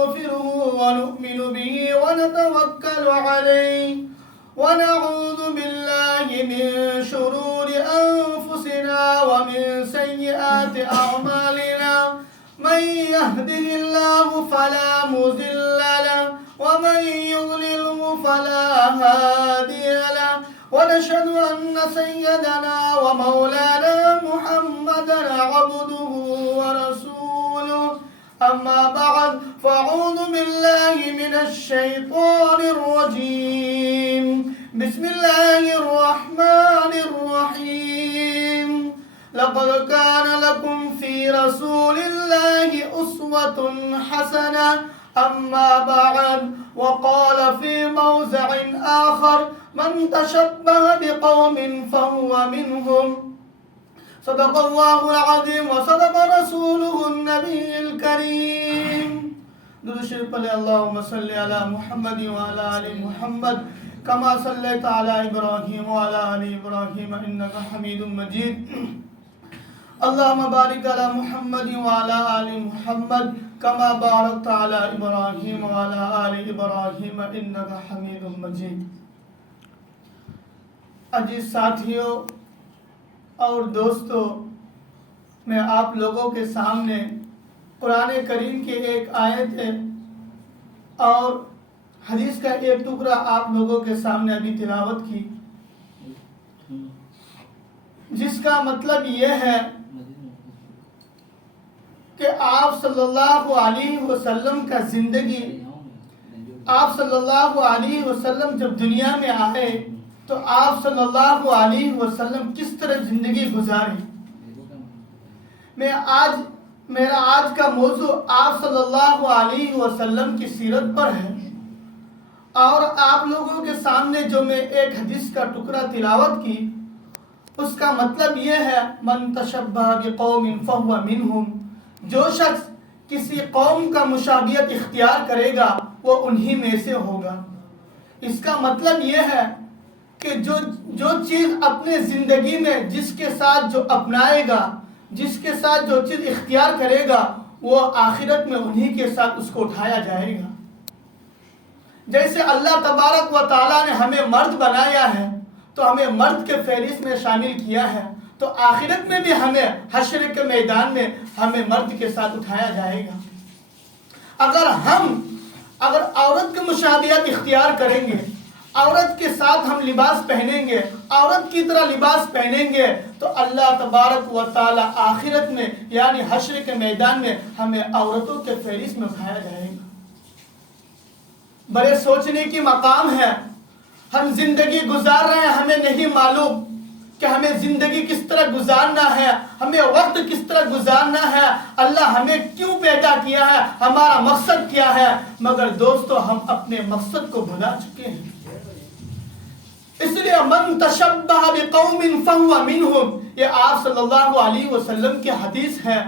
ونستغفره ونؤمن به ونتوكل عليه ونعوذ بالله من شرور أنفسنا ومن سيئات أعمالنا من يهده الله فلا مضل له ومن يضلله فلا هادي له ونشهد أن سيدنا ومولانا محمدا عبده ورسوله أما بعد فأعوذ بالله من الشيطان الرجيم بسم الله الرحمن الرحيم لقد كان لكم في رسول الله أسوة حسنة أما بعد وقال في موضع آخر من تشبه بقوم فهو منهم صدق الله العظيم وصدق رسوله النبي الكريم درود شریف پڑھیں اللهم صل على محمد وعلى آل محمد كما صليت على إبراهيم وعلى آل إبراهيم إنك حميد مجيد اللهم بارك على محمد وعلى آل محمد كما باركت على إبراهيم وعلى آل إبراهيم إنك حميد مجيد عزیز ساتھیوں اور دوستو، میں آپ لوگوں کے سامنے قرآن کریم کی ایک آیت ہے اور حدیث کا ایک ٹکڑا آپ لوگوں کے سامنے ابھی تلاوت کی، جس کا مطلب یہ ہے کہ آپ صلی اللہ علیہ وسلم کا زندگی، آپ صلی اللہ علیہ وسلم جب دنیا میں آئے تو آپ صلی اللہ علیہ وسلم کس طرح زندگی گزارے۔ میرا آج کا موضوع آپ صلی اللہ علیہ وسلم کی سیرت پر ہے، اور آپ لوگوں کے سامنے جو میں ایک حدیث کا ٹکڑا تلاوت کی، اس کا مطلب یہ ہے من تشبہ بقوم فہو منہم، جو شخص کسی قوم کا مشابہت اختیار کرے گا وہ انہی میں سے ہوگا۔ اس کا مطلب یہ ہے کہ جو چیز اپنے زندگی میں جس کے ساتھ جو اپنائے گا، جس کے ساتھ جو چیز اختیار کرے گا، وہ آخرت میں انہی کے ساتھ اس کو اٹھایا جائے گا۔ جیسے اللہ تبارک و تعالیٰ نے ہمیں مرد بنایا ہے تو ہمیں مرد کے فہرست میں شامل کیا ہے، تو آخرت میں بھی ہمیں حشر کے میدان میں ہمیں مرد کے ساتھ اٹھایا جائے گا۔ اگر عورت کی مشابہت اختیار کریں گے، عورت کے ساتھ ہم لباس پہنیں گے، عورت کی طرح لباس پہنیں گے، تو اللہ تبارک و تعالی آخرت میں یعنی حشر کے میدان میں ہمیں عورتوں کے فہرست میں اٹھایا جائے گا۔ بڑے سوچنے کی مقام ہے، ہم زندگی گزار رہے ہیں، ہمیں نہیں معلوم کہ ہمیں زندگی کس طرح گزارنا ہے، ہمیں وقت کس طرح گزارنا ہے، اللہ ہمیں کیوں پیدا کیا ہے، ہمارا مقصد کیا ہے، مگر دوستو ہم اپنے مقصد کو بھلا چکے ہیں۔ اس لیے من تشبہ بقوم فہو منہم، یہ آپ صلی اللہ علیہ وسلم کی حدیث ہے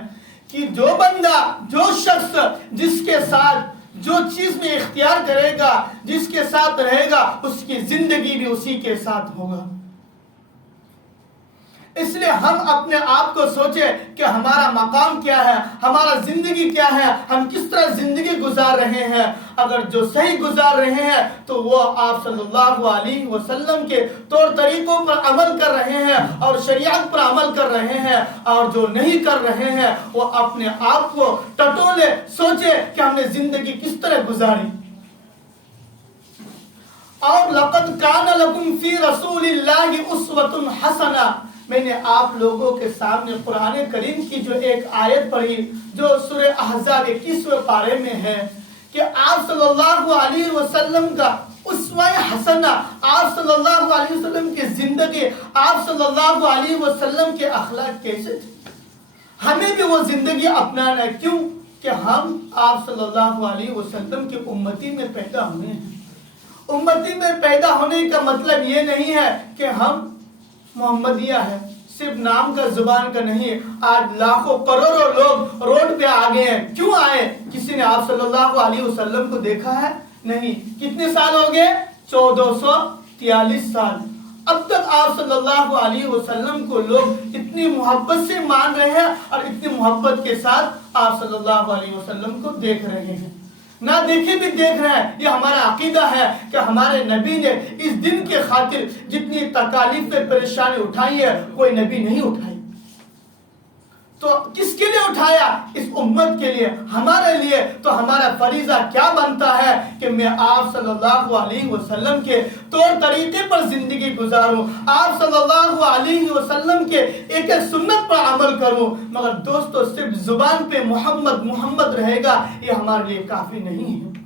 کہ جو بندہ، جو شخص جس کے ساتھ جو چیز میں اختیار کرے گا، جس کے ساتھ رہے گا، اس کی زندگی بھی اسی کے ساتھ ہوگا۔ اس لیے ہم اپنے آپ کو سوچیں کہ ہمارا مقام کیا ہے، ہمارا زندگی کیا ہے، ہم کس طرح زندگی گزار رہے ہیں۔ اگر جو صحیح گزار رہے ہیں تو وہ آپ صلی اللہ علیہ وسلم کے طور طریقوں پر عمل کر رہے ہیں اور شریعت پر عمل کر رہے ہیں، اور جو نہیں کر رہے ہیں وہ اپنے آپ کو ٹٹولے، سوچے کہ ہم نے زندگی کس طرح گزاری۔ اور لقد کان لکم فی رسول اللہ اسوۃ حسنہ، میں نے آپ لوگوں کے سامنے قرآن کریم کی جو ایک آیت پڑھی جو سورہ احزاب 21ویں پارے میں ہے کہ آپ صلی اللہ علیہ وسلم کا اسوہ حسنہ، آپ صلی اللہ علیہ وسلم کی زندگی، آپ صلی اللہ علیہ وسلم کے اخلاق کیسے تھے۔ ہمیں بھی وہ زندگی اپنانا ہے، کیوں کہ ہم آپ صلی اللہ علیہ وسلم کی امتی میں پیدا ہوئے ہیں۔ امتی میں پیدا ہونے کا مطلب یہ نہیں ہے کہ ہم محمدیہ ہے، صرف نام کا زبان کا نہیں۔ آج لاکھوں کروڑوں لوگ روڈ پہ آگئے ہیں، کیوں آئے؟ کسی نے آپ صلی اللہ علیہ وسلم کو دیکھا ہے؟ نہیں۔ کتنے سال ہو گئے؟ 1443 سال۔ اب تک آپ صلی اللہ علیہ وسلم کو لوگ اتنی محبت سے مان رہے ہیں اور اتنی محبت کے ساتھ آپ صلی اللہ علیہ وسلم کو دیکھ رہے ہیں۔ نہ دیکھے بھی دیکھ رہے ہیں. یہ ہمارا عقیدہ ہے کہ ہمارے نبی نے اس دن کے خاطر جتنی تکالیف پریشانی اٹھائی ہے کوئی نبی نہیں اٹھائی. تو کس کے لیے اٹھایا؟ اس امت کے لیے، ہمارے لیے. تو ہمارا فریضہ کیا بنتا ہے کہ میں آپ صلی اللہ علیہ وسلم کے طور طریقے پر زندگی گزاروں، آپ صلی اللہ علیہ وسلم کے ایک ایک سنت پر عمل کروں. مگر دوستو صرف زبان پہ محمد محمد رہے گا یہ ہمارے لیے کافی نہیں ہے.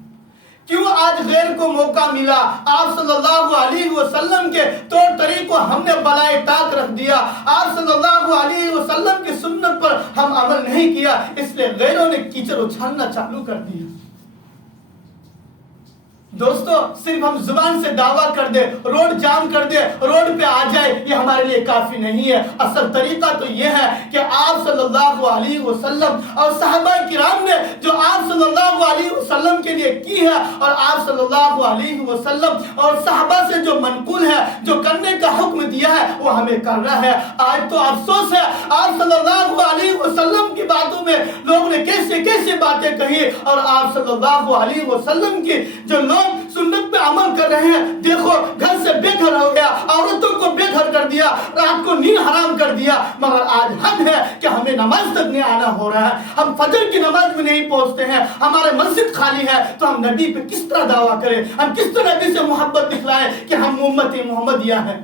کیوں آج غیر کو موقع ملا، آپ صلی اللہ علیہ وسلم کے طور طریقوں ہم نے بالائے طاق رکھ دیا، آپ صلی اللہ علیہ وسلم کی سنت پر ہم عمل نہیں کیا، اس لیے غیروں نے کیچڑ اچھالنا چالو کر دیا. دوستو صرف ہم زبان سے دعویٰ کر دے، روڈ جام کر دے، روڈ پہ آ جائے، یہ ہمارے لیے کافی نہیں ہے. اصل طریقہ تو یہ ہے کہ آپ صلی اللہ علیہ وسلم اور صحابہ کرام نے جو آپ صلی اللہ علیہ وسلم کے لیے کی ہے اور آپ صلی اللہ علیہ وسلم اور صحابہ سے جو منقول ہے، جو کرنے کا حکم دیا ہے وہ ہمیں کرنا ہے. آج تو افسوس ہے آپ صلی اللہ علیہ وسلم کی باتوں میں لوگوں نے کیسے کیسے باتیں کہی اور آپ صلی اللہ علیہ وسلم کی جو لوگ سنت پہ عمل کر رہے ہیں، دیکھو گھر سے بے گھر ہو گیا، عورتوں کو بے گھر کر دیا، رات کو نیند حرام کر دیا. مگر آج حد ہے کہ ہمیں نماز تک نہیں آنا ہو رہا ہے، ہم فجر کی نماز میں نہیں پہنچتے ہیں، ہمارے مسجد خالی ہے. تو ہم نبی پہ کس طرح دعویٰ کریں، ہم کس طرح نبی سے محبت دکھلائیں کہ ہم امت محمدیہ ہیں.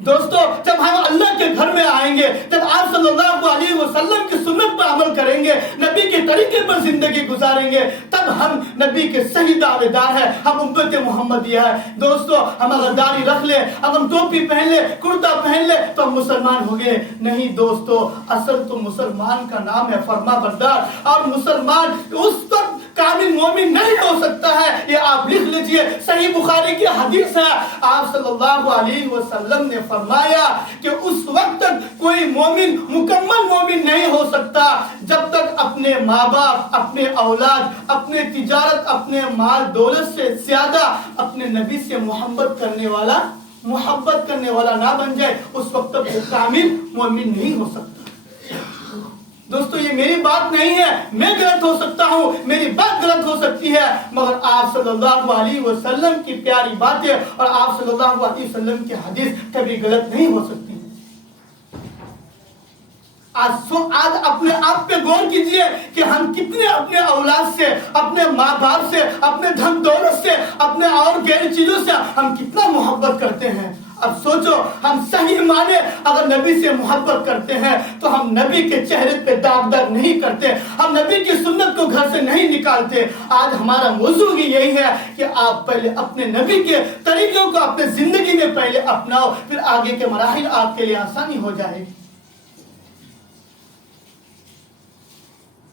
دوستو جب ہم اللہ کے گھر میں آئیں گے، جب آپ صلی اللہ علیہ وسلم کی سنت پر عمل کریں گے، نبی کے طریقے پر زندگی گزاریں گے، تب ہم نبی کے صحیح دعوے دار ہیں، ہم امت محمدیہ ہیں. دوستو ہم اگر داڑھی رکھ لیں، اگر ہم ٹوپی پہن لیں، کرتا پہن لیں تو ہم مسلمان ہو گئے. نہیں دوستو، اصل تو مسلمان کا نام ہے فرما بردار، اور مسلمان اس وقت کامل مومن نہیں ہو سکتا ہے. یہ آپ لکھ لیجئے، صحیح بخاری کی حدیث ہے، آپ صلی اللہ علیہ وسلم نے فرمایا کہ اس وقت تک کوئی مومن مکمل مومن نہیں ہو سکتا جب تک اپنے ماں باپ، اپنے اولاد، اپنے تجارت، اپنے مال دولت سے زیادہ اپنے نبی سے محبت کرنے والا نہ بن جائے. اس وقت تک وہ کامل مومن نہیں ہو سکتا. دوستو یہ میری بات نہیں ہے، میں غلط ہو سکتا ہوں، میری بات غلط ہو سکتی ہے، مگر آپ صلی اللہ علیہ وسلم کی پیاری باتیں اور آپ صلی اللہ علیہ وسلم کی حدیث کبھی غلط نہیں ہو سکتی. آج اپنے آپ پہ غور کیجئے کہ ہم کتنے اپنے اولاد سے، اپنے ماں باپ سے، اپنے دھن دولت سے، اپنے اور غیر چیزوں سے ہم کتنا محبت کرتے ہیں. اب سوچو، ہم صحیح معنی اگر نبی سے محبت کرتے ہیں تو ہم نبی کے چہرے پہ داغ نہیں کرتے، ہم نبی کی سنت کو گھر سے نہیں نکالتے. آج ہمارا موضوع ہی یہی ہے کہ آپ پہلے اپنے نبی کے طریقوں کو اپنے زندگی میں پہلے اپناؤ، پھر آگے کے مراحل آپ کے لیے آسانی ہو جائے گی.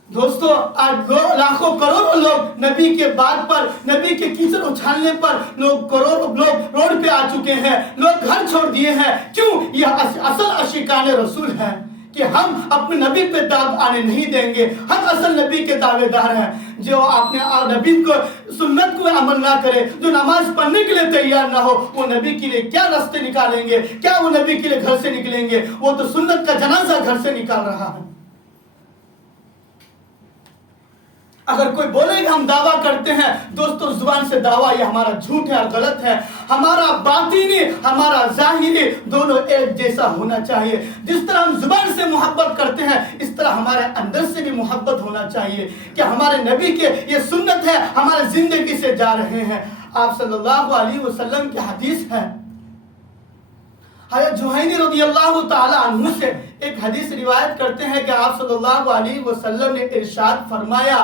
دوستو آج لاکھوں کروڑوں لوگ نبی کے بات پر، نبی کے کیچڑ اچھالنے پر لوگ کروڑوں لوگ روڈ پہ آ چکے ہیں، لوگ گھر چھوڑ دیے ہیں. کیوں؟ یہ اصل عاشقان رسول ہے کہ ہم اپنے نبی پہ داغ آنے نہیں دیں گے، ہم اصل نبی کے دعوے دار ہیں. جو اپنے نبی کو سنت کو عمل نہ کرے، جو نماز پڑھنے کے لیے تیار نہ ہو، وہ نبی کے لیے کیا راستے نکالیں گے؟ کیا وہ نبی کے لیے گھر سے نکلیں گے؟ وہ تو سنت کا جنازہ گھر سے نکال رہا ہے. اگر کوئی بولے کہ ہم دعویٰ کرتے ہیں، دوستو زبان سے دعویٰ یہ ہمارا جھوٹ ہے اور غلط ہے. ہمارا باطنی، ہمارا ظاہری دونوں ایک جیسا ہونا چاہیے. جس طرح ہم زبان سے محبت کرتے ہیں اس طرح ہمارے اندر سے بھی محبت ہونا چاہیے کہ ہمارے نبی کے یہ سنت ہے، ہمارے زندگی سے جا رہے ہیں. آپ صلی اللہ علیہ وسلم کی حدیث ہے، حضرت جوہینی رضی اللہ تعالی عنہ سے ایک حدیث روایت کرتے ہیں کہ آپ صلی اللہ علیہ وسلم نے ارشاد فرمایا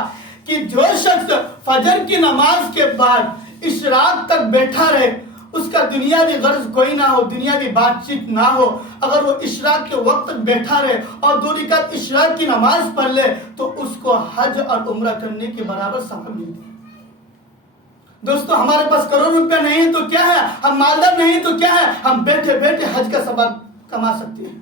کہ جو شخص فجر کی نماز کے بعد اشراق تک بیٹھا رہے، اس کا دنیاوی غرض کوئی نہ ہو، دنیاوی بات چیت نہ ہو، اگر وہ اشراق کے وقت تک بیٹھا رہے اور 2 رکعت اشراق کی نماز پڑھ لے تو اس کو حج اور عمرہ کرنے کے برابر ثواب ملتا ہے. دوستو ہمارے پاس کروڑ روپیہ نہیں تو کیا ہے، ہم مالدار نہیں تو کیا ہے، ہم بیٹھے بیٹھے حج کا ثواب کما سکتے ہیں.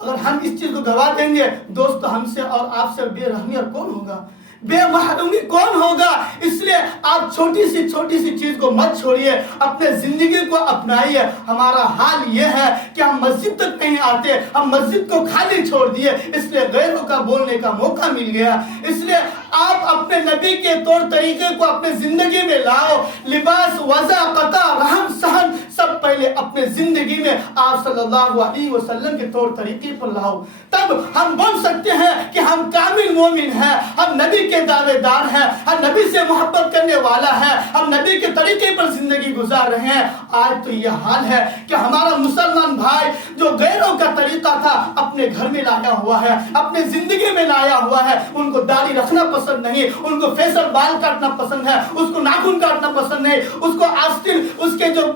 اگر ہم اس چیز کو گوا دیں گے دوست ہم سے اور آپ سے بے رحمی اور کون ہوگا. بے محرومی کون ہوگا؟ اس لیے آپ چھوٹی سی چیز کو مت چھوڑیے، اپنے زندگی کو اپنائیے۔ ہمارا حال یہ ہے کہ ہم مسجد تک نہیں آتے، ہم مسجد کو خالی چھوڑ دیے، اس لیے غیروں کا بولنے کا موقع مل گیا۔ اس لیے آپ اپنے نبی کے طور طریقے کو اپنے زندگی میں لاؤ۔ لباس، وضع، قطع، رہن سہن سب پہلے اپنے زندگی میں آپ صلی اللہ علیہ وسلم کے طور طریقے پر لاؤ، تب ہم بول سکتے ہیں کہ ہم کامل مومن ہیں، ہم نبی کے دعوے دار ہیں، ہم نبی سے محبت کرنے والا ہے، ہم نبی کے طریقے پر زندگی گزار رہے ہیں۔ آج تو یہ حال ہے کہ ہمارا مسلمان بھائی جو غیروں کا طریقہ تھا اپنے گھر میں لایا ہوا ہے، اپنے زندگی میں لایا ہوا ہے۔ ان کو داڑھی رکھنا پسند نہیں، ان کو فیصل بال کاٹنا پسند ہے، اس کو ناخن کاٹنا پسند نہیں، اس کو آستین، اس کے جو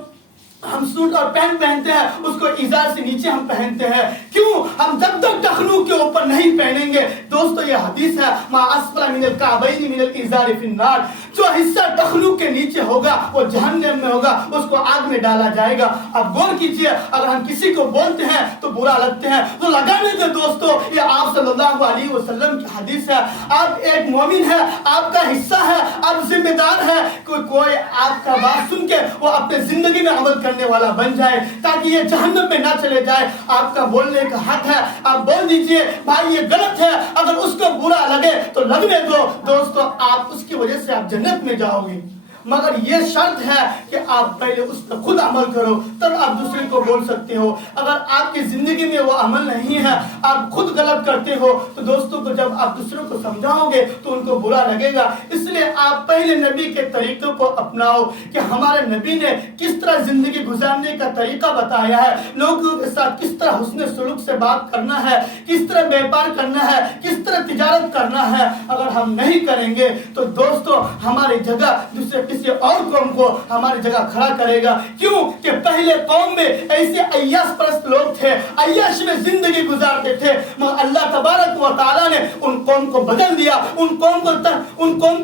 ہم سوٹ اور پینٹ پہنتے ہیں اس کو ایزار سے نیچے ہم پہنتے ہیں۔ کیوں؟ ہم جب تک ٹخنوں کے اوپر نہیں پہنیں گے، دوستو یہ حدیث ہے، ما اسفل من الکعبین من الازار فی النار، جو حصہ ٹخنوں کے نیچے ہوگا وہ جہنم میں ہوگا، اس کو آگ میں ڈالا جائے گا۔ اب غور کیجئے، اگر ہم کسی کو بولتے ہیں تو برا لگتے ہیں تو لگانے دے دوستو، یہ آپ صلی اللہ علیہ وسلم کی حدیث ہے۔ آپ ایک مومن ہے، آپ کا حصہ ہے، آپ ذمہ دار ہے، کوئی آپ کا بات سن کے وہ اپنے زندگی میں عمل کرنے والا بن جائے تاکہ یہ جہنم میں نہ چلے جائے۔ آپ کا بولنے کا حق ہے، آپ بول دیجئے بھائی یہ غلط ہے، اگر اس کو برا لگے تو لگنے دو دوستو، آپ اس کی وجہ سے آپ جنت میں جاؤ گے، مگر یہ شرط ہے کہ آپ پہلے اس پر خود عمل کرو، تب آپ دوسرے کو بول سکتے ہو۔ اگر آپ کی زندگی میں وہ عمل نہیں ہے، آپ خود غلط کرتے ہو، تو دوستوں کو جب آپ دوسروں کو سمجھاؤ گے تو ان کو برا لگے گا۔ اس لیے آپ پہلے نبی کے طریقوں کو اپناؤ کہ ہمارے نبی نے کس طرح زندگی گزارنے کا طریقہ بتایا ہے، لوگوں کے ساتھ کس طرح حسن سلوک سے بات کرنا ہے، کس طرح بیپار کرنا ہے، کس طرح تجارت کرنا ہے۔ اگر ہم نہیں کریں گے تو دوستوں ہماری جگہ دوسرے کسی اور قوم کو ہماری جگہ کھڑا کرے گا۔ کیوں کہ پہلے قوم میں ایسے عیاش پرست لوگ تھے، عیاش میں زندگی گزارتے تھے، مگر اللہ تبارک و تعالیٰ نے ان قوم کو بدل دیا، ان قوم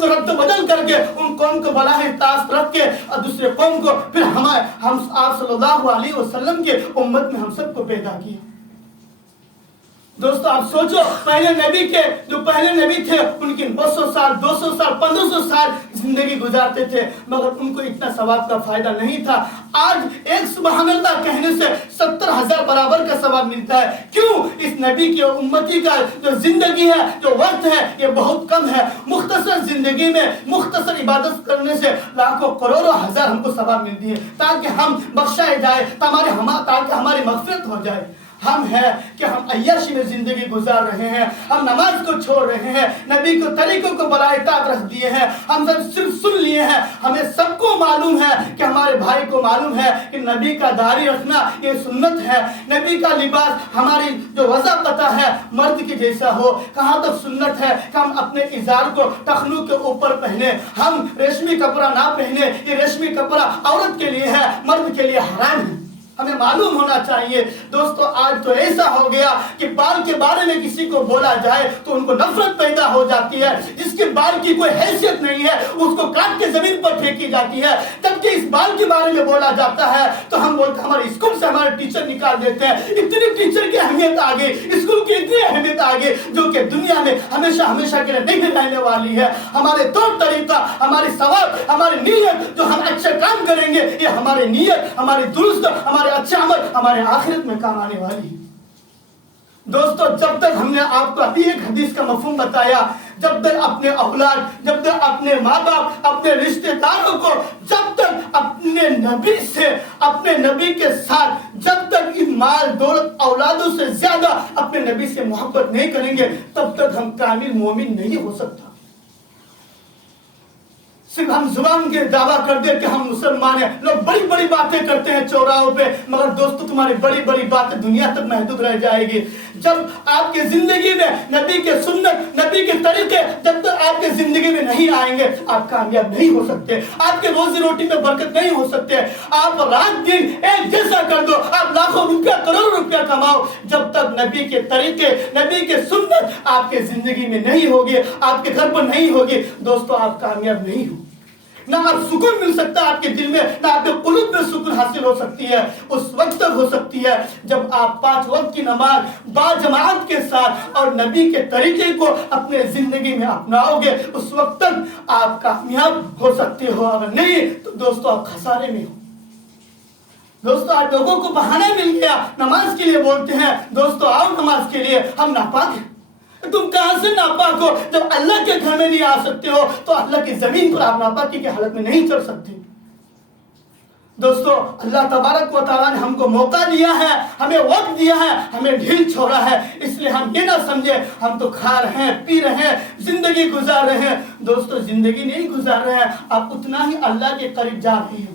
کو رد و بدل کر کے، ان قوم کو بلاہ تاس رکھ کے اور دوسرے قوم کو پھر ہم آپ صلی اللہ علیہ وسلم کے امت میں ہم سب کو پیدا کیا۔ دوستو آپ سوچو، پہلے نبی تھے ان کی 200 سال 200 سال 1500 سال زندگی گزارتے تھے، مگر ان کو اتنا ثواب کا فائدہ نہیں تھا۔ آج ایک سبحان اللہ کہنے سے 70,000 برابر کا ثواب ملتا ہے۔ کیوں؟ اس نبی کی امتی کا جو زندگی ہے، جو وقت ہے، یہ بہت کم ہے۔ مختصر زندگی میں مختصر عبادت کرنے سے لاکھوں کروڑوں ہزار ہم کو ثواب ملتی ہے، تاکہ ہم بخشائے جائے، تاکہ ہماری مغفرت ہو جائے۔ ہم ہے کہ ہم عیاشی میں زندگی گزار رہے ہیں، ہم نماز کو چھوڑ رہے ہیں، نبی کو طریقوں کو برائے طاق رکھ دیے ہیں، ہم سب صرف سن لیے ہیں۔ ہمیں سب کو معلوم ہے کہ ہمارے بھائی کو معلوم ہے کہ نبی کا داڑھی رکھنا یہ سنت ہے، نبی کا لباس ہماری جو وضع قطع ہے مرد کے جیسا ہو، کہاں تک سنت ہے کہ ہم اپنے ازار کو ٹخنوں کے اوپر پہنے، ہم ریشمی کپڑا نہ پہنے، یہ ریشمی کپڑا عورت کے لیے ہے، مرد کے لیے حرام ہے، ہمیں معلوم ہونا چاہیے۔ دوستو آج تو ایسا ہو گیا کہ بال کے بارے میں کسی کو بولا جائے تو ان کو نفرت پیدا ہو جاتی ہے، جس کے بال کی کوئی حیثیت نہیں ہے اس کو کاٹ کے زمین پر پھینکی جاتی ہے۔ جبکہ اس بال کے بارے میں بولا جاتا ہے تو ہم بولتے ہیں ہمارے اسکول سے ہمارے ٹیچر نکال دیتے ہیں۔ اتنی ٹیچر کی اہمیت آگے، اسکول کی اتنی اہمیت آگے جو کہ دنیا میں ہمیشہ کے لیے نہیں رہنے والی ہے۔ ہمارے طور طریقہ، ہماری ثواب، ہماری نیت، جو ہم اچھے کام کریں گے، یہ ہماری نیت، ہماری درست، ہمارے اچھا عمل ہمارے آخرت میں کام آنے والی ہے۔ دوستو جب تک ہم نے آپ کو ابھی ایک حدیث کا مفہوم بتایا، جب تک اپنے اولاد، جب تک اپنے ماں باپ، اپنے رشتہ داروں کو، جب تک اپنے نبی سے، اپنے نبی کے ساتھ، جب تک ان مال دولت اولادوں سے زیادہ اپنے نبی سے محبت نہیں کریں گے، تب تک ہم کامل مومن نہیں ہو سکتا۔ صرف ہم زبان کے دعویٰ کر دے کہ ہم مسلمان ہیں، لوگ بڑی بڑی باتیں کرتے ہیں چوراہوں پہ، مگر دوستو تمہاری بڑی بڑی باتیں دنیا تک محدود رہ جائے گی۔ جب آپ کی زندگی میں نبی کے سنت، نبی کے طریقے جب تک آپ کی زندگی میں نہیں آئیں گے، آپ کامیاب نہیں ہو سکتے، آپ کے روزی روٹی میں برکت نہیں ہو سکتے۔ آپ رات دن ایک جیسا کر دو، آپ لاکھوں روپیہ کروڑوں روپیہ کماؤ، جب تک نبی کے طریقے، نبی کے سنت آپ کے زندگی میں نہیں ہوگی، آپ کے گھر پر نہیں ہوگی، دوستو آپ کامیاب نہیں ہو۔ نہ اب سکون مل سکتا ہے آپ کے دل میں، نہ آپ کے قلوب میں سکون حاصل ہو سکتی ہے، اس وقت تک ہو سکتی ہے جب آپ 5 وقت کی نماز باجماعت کے ساتھ اور نبی کے طریقے کو اپنے زندگی میں اپناؤ گے، اس وقت تک آپ کامیاب ہو سکتے ہو، اگر نہیں تو دوستو آپ خسارے میں ہو۔ دوستو آج لوگوں کو بہانہ مل گیا، نماز کے لیے بولتے ہیں، دوستو آؤ نماز کے لیے، ہم ناپاک ہیں۔ تم کہاں سے ناپاک ہو؟ جب اللہ کے گھر میں نہیں آ سکتے ہو تو اللہ کی زمین پر آپ ناپاکی کی حالت میں نہیں چل سکتے۔ دوستو اللہ تبارک و تعالیٰ نے ہم کو موقع دیا ہے، ہمیں وقت دیا ہے، ہمیں ڈھیل چھوڑا ہے، اس لیے ہم یہ نہ سمجھے ہم تو کھا رہے ہیں، پی رہے ہیں، زندگی گزار رہے ہیں۔ دوستو زندگی نہیں گزار رہے ہیں، آپ اتنا ہی اللہ کے قریب جا رہے ہیں۔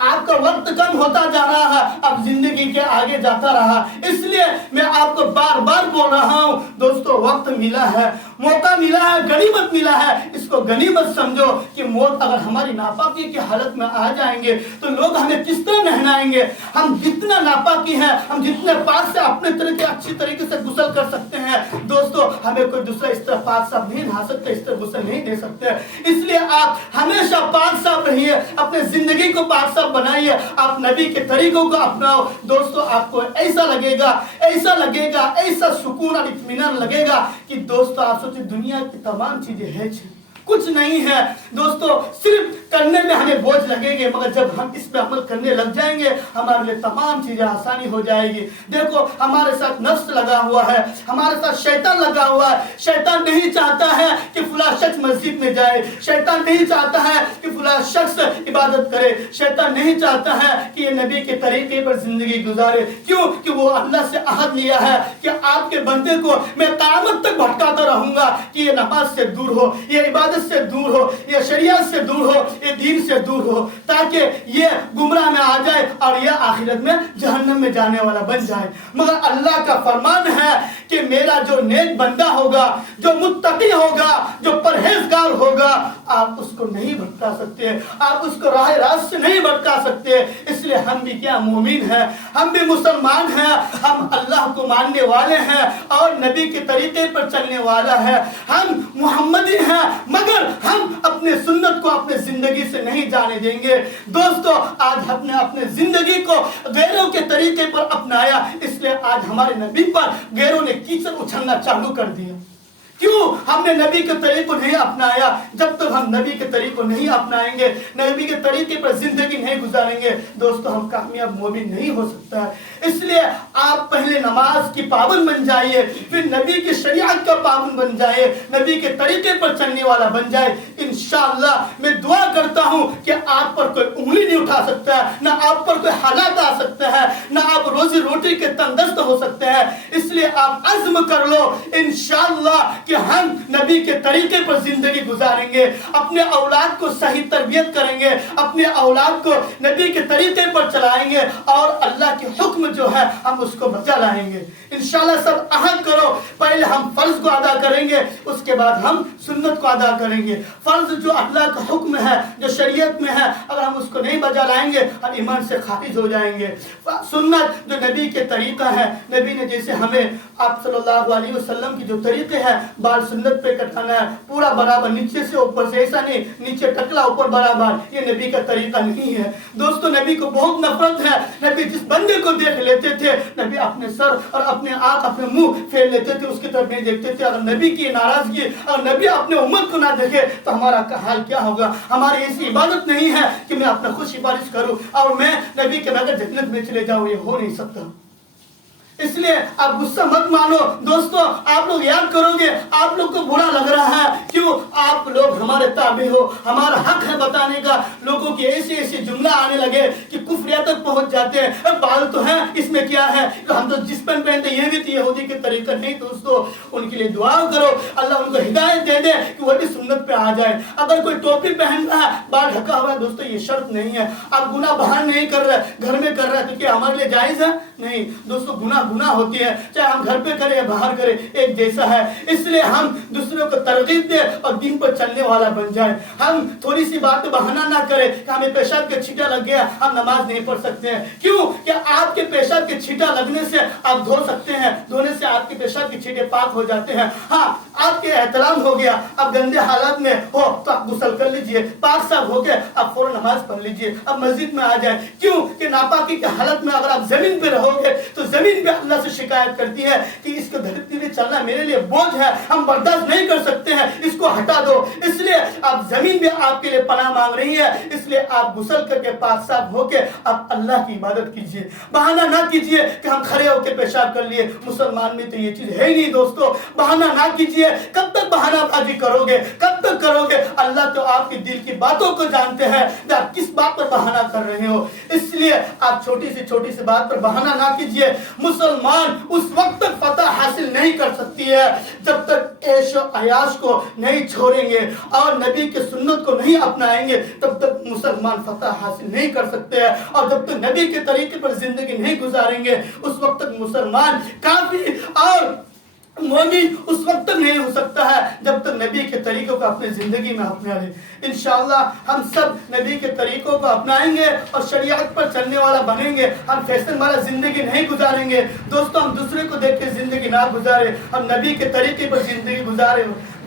آپ کا وقت کم ہوتا جا رہا ہے، اب زندگی کے آگے جاتا رہا، اس لیے میں آپ کو بار بار بول رہا ہوں دوستو وقت ملا ہے، موقع ملا ہے، غنیمت ملا ہے، اس کو غنیمت سمجھو کہ موت اگر ہماری ناپاکی کی حالت میں آ جائیں گے تو لوگ ہمیں کس طرح نہلائیں گے؟ ہم جتنا ناپاکی ہیں، ہم جتنے پاک سے اپنے طریقے اچھی طریقے سے غسل کر سکتے ہیں، دوستو ہمیں کوئی دوسرا اس طرح پاک صاف نہیں نہا سکتے، اس طرح غسل نہیں دے سکتے۔ اس لیے آپ ہمیشہ پاک صاف رہیے، اپنے زندگی کو پاک صاف بنائیے، آپ نبی کے طریقوں کو اپناؤ، دوستو آپ کو ایسا لگے گا، ایسا سکون اور اطمینان لگے گا کہ دوستو آپ سوچیں دنیا کی تمام چیزیں ہیں کچھ نہیں ہے۔ دوستو صرف کرنے میں ہمیں بوجھ لگے گے، مگر جب ہم اس پہ عمل کرنے لگ جائیں گے ہمارے لیے تمام چیزیں آسانی ہو جائے گی۔ دیکھو ہمارے ساتھ نفس لگا ہوا ہے، ہمارے ساتھ شیطان لگا ہوا ہے۔ شیطان نہیں چاہتا ہے کہ فلاں شخص مسجد میں جائے، شیطان نہیں چاہتا ہے کہ فلاں شخص عبادت کرے، شیطان نہیں چاہتا ہے کہ یہ نبی کے طریقے پر زندگی گزارے۔ کیوں کہ وہ اللہ سے عہد لیا ہے کہ آپ کے بندے کو میں قیامت تک بھٹکاتا رہوں گا کہ یہ نماز سے دور ہو، یہ عبادت سے دور ہو، یہ شریعت سے دور ہو، یہ دین سے دور ہو، تاکہ یہ گمراہ میں آ جائے اور یہ آخرت میں جہنم میں جانے والا بن جائے۔ مگر اللہ کا فرمان ہے کہ میرا جو نیک بندہ ہوگا، جو متقی ہوگا، جو پرہیزگار ہوگا، آپ اس کو نہیں بھٹکا سکتے، آپ اس کو راہ راست سے نہیں بھٹکا سکتے۔ اس لیے ہم بھی کیا مومن ہیں، ہم بھی مسلمان ہیں، ہم اللہ کو ماننے والے ہیں اور نبی کے طریقے پر چلنے والا ہے، ہم محمدی ہیں، مگر ہم اپنے سنت کو اپنے زندگی سے نہیں جانے دیں گے۔ دوستو آج ہم نے اپنے زندگی کو غیروں کے طریقے پر اپنایا، اس لیے آج ہمارے نبی پر غیروں نے کیچڑ اچھلنا چالو کر دیا۔ کیوں ہم نے نبی کے طریقے کو نہیں اپنایا؟ جب تک ہم نبی کے طریقے کو نہیں اپنائیں گے، نبی کے طریقے پر زندگی نہیں گزاریں گے، دوستو ہم کامیاب مومن نہیں ہو سکتا ہے۔ اس لیے آپ پہلے نماز کی پابند بن جائیے، پھر نبی کی شریعت کا پابند بن جائے، نبی کے طریقے پر چلنے والا بن جائے۔ انشاءاللہ میں دعا کرتا ہوں کہ آپ پر کوئی انگلی نہیں اٹھا سکتا ہے، نہ آپ پر کوئی حالات آ سکتا ہے، نہ آپ روزی روٹی کے تندرست ہو سکتے ہیں۔ اس لیے آپ عزم کر لو انشاءاللہ کہ ہم نبی کے طریقے پر زندگی گزاریں گے، اپنے اولاد کو صحیح تربیت کریں گے، اپنے اولاد کو نبی کے طریقے پر چلائیں گے اور اللہ کے حکم جو ہے ہم اس کو بچا لائیں گے۔ انشاءاللہ سب عہد کرو، پہلے ہم فرض کو ادا کریں گے، اس کے بعد ہم سنت کو ادا کریں گے۔ فرض جو اللہ کا حکم ہے، جو شریعت میں ہے، اگر ہم اس کو نہیں بجا لائیں گے ہم ایمان سے خارج ہو جائیں گے۔ سنت جو نبی کے طریقہ ہے، نبی نے جیسے ہمیں آپ صلی اللہ علیہ وسلم کی جو طریقے ہیں، بال سنت پہ کٹانا ہے، پورا برابر، نیچے سے اوپر سے، ایسا نہیں نیچے ٹکلا اوپر برابر، یہ نبی کا طریقہ نہیں ہے۔ دوستو نبی کو بہت نفرت ہے، نبی جس بندے کو دیکھ لیتے تھے نبی اپنے سر اور اپنے آنکھ اپنے منہ پھیر لیتے تھے، اس کی طرف نہیں دیکھتے تھے۔ اگر نبی کی ناراضگی اور نبی اپنے امت کو نہ دیکھے تو ہمارا حال کیا ہوگا؟ ہماری ایسی عبادت نہیں ہے کہ میں اپنا خود سفارش کروں اور میں نبی کے بغیر جنت میں چلے جاؤں، یہ ہو نہیں سکتا۔ اس لیے آپ غصہ مت مانو دوستو، آپ لوگ یاد کرو گے، آپ لوگ کو برا لگ رہا ہے، کیوں؟ آپ لوگ ہمارے تابع ہو، ہمارا حق ہے بتانے کا۔ لوگوں کی ایسے جملہ آنے لگے کہ کفریات تک پہنچ جاتے ہیں، بال تو ہیں، اس میں کیا ہے؟ ہم تو جس پن پہنتے یہ بھی تو یہودی کے طریقہ نہیں۔ دوستو ان کے لیے دعا کرو، اللہ ان کو ہدایت دے دے کہ وہ بھی سنت پہ آ جائے۔ اگر کوئی ٹوپی پہن رہا ہے، بال ڈھکا ہوا ہے، دوستو یہ شرط نہیں ہے۔ آپ گناہ باہر نہیں کر رہے، گھر میں کر رہے تو کیا ہمارے لیے جائز ہے؟ نہیں دوستو، گناہ ہوتی ہے، چاہے ہم گھر پہ کریں یا باہر کریں، ایک جیسا ہے۔ اس لیے ہم دوسروں کو ترغیب دے اور دین پر چلنے والا بن جائے۔ ہم تھوڑی سی بات پہ بہانہ نہ کریں کہ ہمیں پیشاب کے چھینٹا لگ گیا، ہم نماز نہیں پڑھ سکتے ہیں۔ کیوں کہ آپ کے پیشاب کے چھینٹا لگنے سے آپ دھو سکتے ہیں، دھونے سے آپ کے پیشاب کے چھینٹے پاک ہو جاتے ہیں۔ ہاں آپ کے احتلام ہو گیا، اب گندے حالات میں ہو تو آپ غسل کر لیجئے، پاک صاحب ہو کے آپ فوراً نماز پڑھ لیجئے، اب مسجد میں آ جائیں۔ کیوں کہ ناپاکی کی حالت میں اگر آپ زمین پہ رہو گے تو زمین بھی اللہ سے شکایت کرتی ہے کہ اس کو دھرتی پہ چلنا میرے لیے بوجھ ہے، ہم برداشت نہیں کر سکتے ہیں، اس کو ہٹا دو۔ اس لیے آپ زمین بھی آپ کے لیے پناہ مانگ رہی ہے، اس لیے آپ غسل کر کے پاک صاف ہو کے آپ اللہ کی عبادت کیجئے۔ بہانہ نہ کیجئے کہ ہم کھڑے ہو کے پیشاب کر لیے، مسلمان میں تو یہ چیز ہے ہی نہیں دوستو۔ بہانہ نہ کیجئے، کب تک بہانہ بازی کرو گے، کب تک کرو گے؟ اللہ تو آپ کی دل کی باتوں کو جانتے ہیں کہ آپ کس بات پر بہانہ کر رہے ہو۔ اس لیے آپ چھوٹی سی بات پر بہانہ نہ کیجئے۔ مسلمان اس وقت تک فتح حاصل نہیں کر سکتی ہے جب تک عیش و عیاش کو نہیں چھوڑیں گے اور نبی کے سنت کو نہیں اپنائیں گے، تب تک مسلمان فتح حاصل نہیں کر سکتے ہیں، اور جب تک نبی کے طریقے پر زندگی نہیں گزاریں گے اس وقت تک مسلمان کافی اور مومن اس وقت تک نہیں ہو سکتا ہے جب تک نبی کے طریقوں کو اپنی زندگی میں اپنا لے۔ انشاءاللہ ہم سب نبی کے طریقوں کو اپنائیں گے اور شریعت پر چلنے والا بنیں گے، ہم فیشن والا زندگی نہیں گزاریں گے۔ دوستوں ہم دوسرے کو دیکھ کے زندگی نہ گزارے، ہم نبی کے طریقے پر زندگی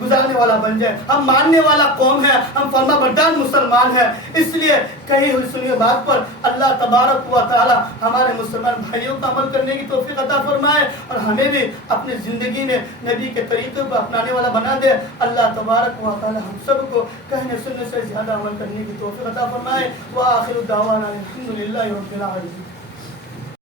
گزارنے والا بن جائے۔ ہم ماننے والا قوم ہے، ہم فرما بردار مسلمان ہیں۔ اس لیے کہی ہوئی سنی بات پر اللہ تبارک و تعالی ہمارے مسلمان بھائیوں کو عمل کرنے کی توفیق عطا فرمائے اور ہمیں بھی اپنی زندگی میں نبی کے طریقے کو اپنانے والا بنا دے۔ اللہ تبارک و تعالی ہم سب کو کہنے سننے سے زیادہ عمل کرنے کی توفیق عطا فرمائے۔ وآخر دعوانا الحمدللہ رب العالمین۔